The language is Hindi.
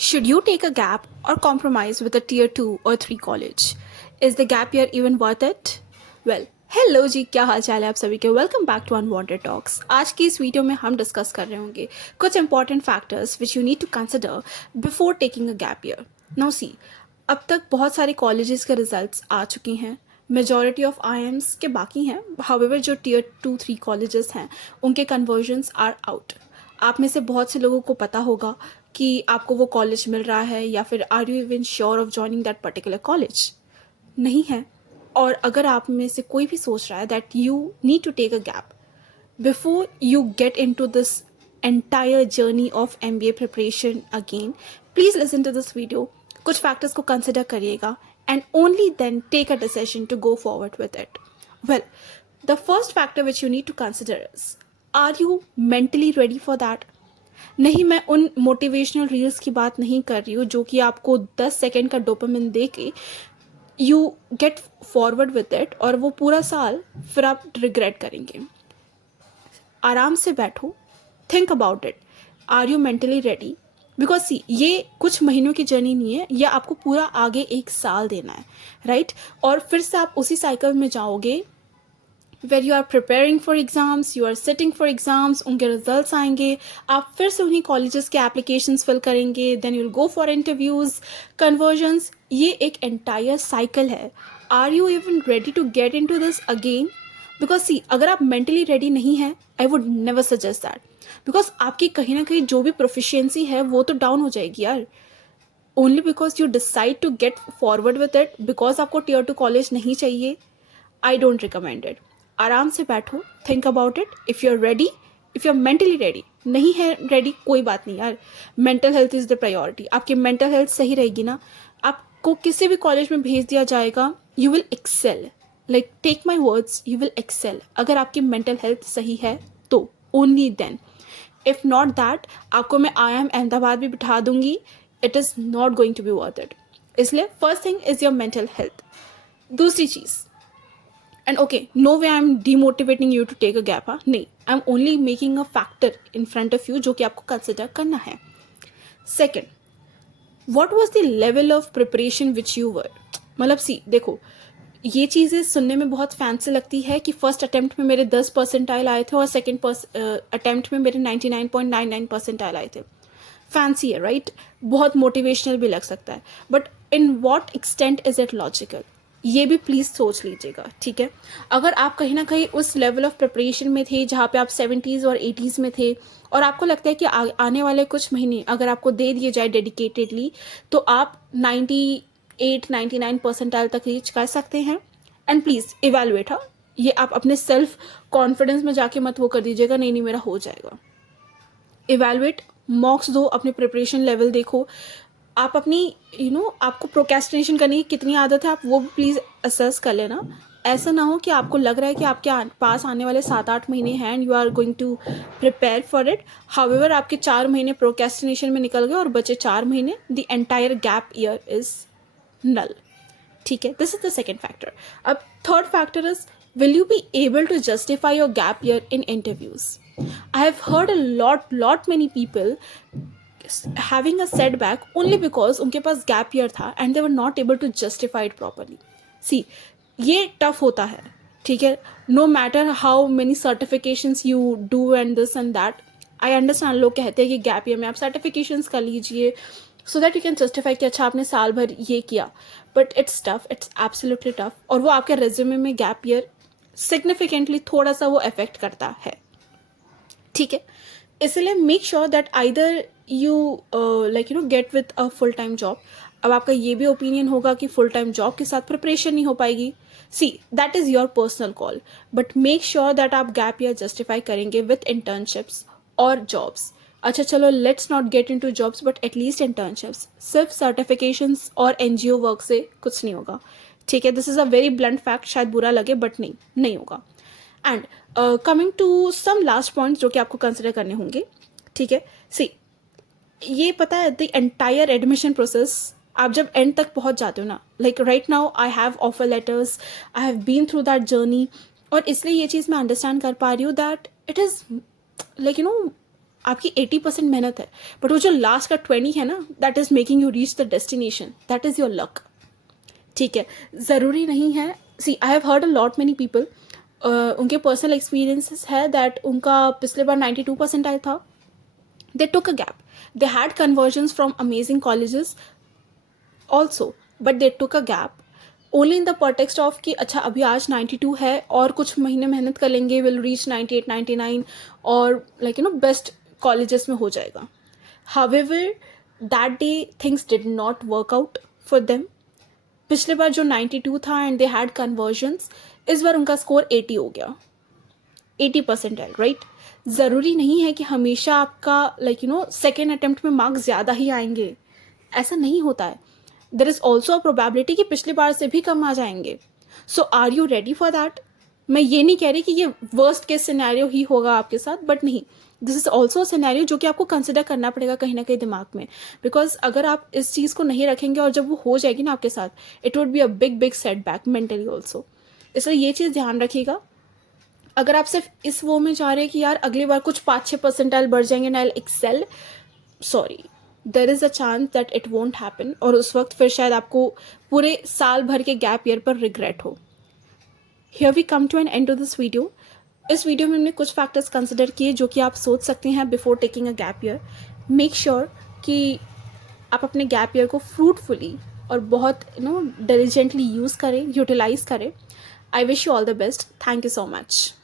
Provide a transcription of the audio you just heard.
Should you take a gap or compromise with a tier 2 or 3 college? Is the gap year even worth it? Well, hello जी, क्या हाल चाल है आप सभी के। Welcome back to unwanted talks. आज की इस वीडियो में हम डिस्कस कर रहे होंगे कुछ important factors which you need to consider before taking a gap year. Now see, अब तक बहुत सारे कॉलेजेस के रिजल्ट्स आ चुके हैं। मेजॉरिटी ऑफ आईएम्स के बाकी हैं। हाउएवर जो टियर 2-3 कॉलेजेस हैं उनके कन्वर्जन्स आर आउट। आप में से बहुत से लोगों को पता होगा कि आपको वो कॉलेज मिल रहा है, या फिर are you even sure of joining that particular college? नहीं है। और अगर आप में से कोई भी सोच रहा है that you need to take a gap before you get in to this entire journey of MBA preparation again, please listen to this video. कुछ फैक्टर्स को कंसिडर करिएगा and only then take a decision to go forward with it. Well, the first factor which you need to consider is, are you mentally ready for that? नहीं, मैं उन मोटिवेशनल रील्स की बात नहीं कर रही हूँ जो कि आपको 10 सेकेंड का डोपामिन दे के you get forward with it और वो पूरा साल फिर आप रिग्रेट करेंगे। आराम से बैठो, think about it. Are you mentally ready? Because see, ये कुछ महीनों की जर्नी नहीं है, ये आपको पूरा आगे 1 साल देना है, राइट? और फिर से आप उसी साइकिल में जाओगे where you are preparing for exams, you are sitting for exams, उनके रिजल्ट्स आएंगे, आप फिर से उन्हीं कॉलेजेस के एप्लीकेशंस फिल करेंगे, then you will go for interviews, conversions. ये एक एंटायर साइकिल है। Are you even ready to get in to this again? Because see, अगर आप मेंटली रेडी नहीं हैं, I would never suggest that. Because आपकी कहीं ना कहीं जो भी प्रोफिशिएंसी है वो तो डाउन हो जाएगी यार। Only because you decide to get forward with it, because आपको टियर 2 कॉलेज नहीं चाहिए, आई डोंट रिकमेंड इट। आराम से बैठो, think about it. If you are ready, if you are mentally ready, नहीं है रेडी कोई बात नहीं यार। Mental health is the priority. आपकी मेंटल हेल्थ सही रहेगी ना, आपको किसी भी कॉलेज में भेज दिया जाएगा, you will excel. Like take my words, you will excel अगर आपकी मेंटल हेल्थ सही है तो, only then. If not that, आपको मैं IIM अहमदाबाद भी बिठा दूंगी, it is not going to be worth it. इसलिए first thing is your mental health. दूसरी चीज़, and okay, no way I'm demotivating you to take a gap, नहीं, I'm only making a factor in front of you जो कि आपको consider करना है। Second, what was the level of preparation which you were? मतलब सी, देखो, ये चीज़ें सुनने में बहुत फैंसी लगती है कि फर्स्ट अटेम्प्ट में मेरे 10 परसेंटाइल आए थे और सेकेंड अटेम्प्ट में मेरे 99.99 आए थे। फैंसी है, राइट? बहुत मोटिवेशनल भी लग सकता है, but in what extent is it logical? ये भी प्लीज़ सोच लीजिएगा, ठीक है? अगर आप कहीं ना कहीं उस लेवल ऑफ प्रिपरेशन में थे जहाँ पे आप 70s और 80s में थे, और आपको लगता है कि आने वाले कुछ महीने अगर आपको दे दिए जाए डेडिकेटेडली, तो आप 98-99 परसेंटाइल तक रीच कर सकते हैं। And please evaluate. हाँ, ये आप अपने सेल्फ कॉन्फिडेंस में जाके मत वो कर दीजिएगा, नहीं नहीं मेरा हो जाएगा। इवेलुएट, मॉक्स दो, अपने प्रिपरेशन लेवल देखो। आप अपनी आपको प्रोक्रेस्टिनेशन करने की कितनी आदत है, आप वो भी प्लीज़ असेस कर लेना। ऐसा ना हो कि आपको लग रहा है कि आपके पास आने वाले 7-8 महीने हैं and you are going to prepare for it, however आपके 4 महीने प्रोक्रेस्टिनेशन में निकल गए और बचे 4 महीने, the entire gap year is null. ठीक है, this is the second factor. अब third factor is, will you be able to justify your gap year in interviews? I have heard a lot many people having a setback only because उनके पास गैप ईयर था and they were not able to justify it properly. See, ये टफ होता है, ठीक है? No matter how many certifications you do and this and that, I understand, लोग कहते हैं कि गैप ईयर में आप सर्टिफिकेशंस कर लीजिए so that you can justify कि अच्छा आपने साल भर ये किया, but it's tough, it's absolutely tough, और वो आपके रेज्यूमे में गैप ईयर सिग्निफिकेंटली थोड़ा सा वो अफेक्ट करता है, ठीक है? इसलिए make sure that either you get with a full time job. अब आपका ये भी ओपिनियन होगा कि फुल टाइम जॉब के साथ प्रिपरेशन नहीं हो पाएगी। See, that is your personal call, but make sure that आप गैप ईयर जस्टिफाई करेंगे विथ इंटर्नशिप्स और जॉब्स। अच्छा चलो, let's not get into jobs, but at least internships. सिर्फ सर्टिफिकेशंस और NGO वर्क से कुछ नहीं होगा, ठीक है? This is a very blunt fact, शायद बुरा लगे, बट नहीं होगा। And coming to some last points जो कि आपको कंसिडर करने होंगे, ठीक है? सी, ये पता है, द एंटायर एडमिशन प्रोसेस, आप जब एंड तक पहुंच जाते हो ना, like right now I have offer letters, I have been through that journey, और इसलिए ये चीज़ मैं अंडरस्टैंड कर पा रही हूँ दैट इट इज़ लाइक आपकी 80% मेहनत है, बट वो जो लास्ट का 20 है ना, that is making you reach the destination, that is your luck. ठीक है, ज़रूरी नहीं है। See I have heard a lot many people, उनके पर्सनल एक्सपीरियंसेस है दैट उनका पिछले बार 92 परसेंटाइल था, they took a gap, they had conversions from amazing colleges also, but they took a gap only in the pretext of कि अच्छा अभी आज 92 है और कुछ महीने मेहनत कर लेंगे, विल रीच 98 99 और like you no best colleges में हो जाएगा। However that day things did not work out for them. पिछले बार जो 92 था एंड दे हैड कन्वर्जन्स, इस बार उनका स्कोर 80 हो गया, 80%, राइट। ज़रूरी नहीं है कि हमेशा आपका like you know second attempt में मार्क्स ज़्यादा ही आएंगे, ऐसा नहीं होता है। There is also a probability कि पिछली बार से भी कम आ जाएंगे। So are you ready for that? मैं ये नहीं कह रही कि ये वर्स्ट केस सिनेरियो ही होगा आपके साथ, बट नहीं, this is also a scenario जो कि आपको कंसिडर करना पड़ेगा कहीं ना कहीं दिमाग में, बिकॉज अगर आप इस चीज़ को नहीं रखेंगे और जब वो हो जाएगी ना आपके साथ, it would be a big big setback mentally also. इसलिए ये चीज़ ध्यान रखिएगा। अगर आप सिर्फ इस वो में चाह रहे हैं कि यार अगली बार कुछ 5-6 परसेंटाइल बढ़ जाएंगे and I excel, sorry, there is a chance that it won't happen, और उस वक्त फिर शायद आपको पूरे साल भर के गैप ईयर पर रिग्रेट हो। Here we come to an end to this video. इस वीडियो में हमने कुछ फैक्टर्स कंसिडर किए जो कि आप सोच सकते हैं before taking a gap year. Make sure कि आप अपने गैप ईयर को फ्रूटफुली और बहुत डिलीजेंटली यूज़ करें, यूटिलाइज करें। I wish you all the best. Thank you so much.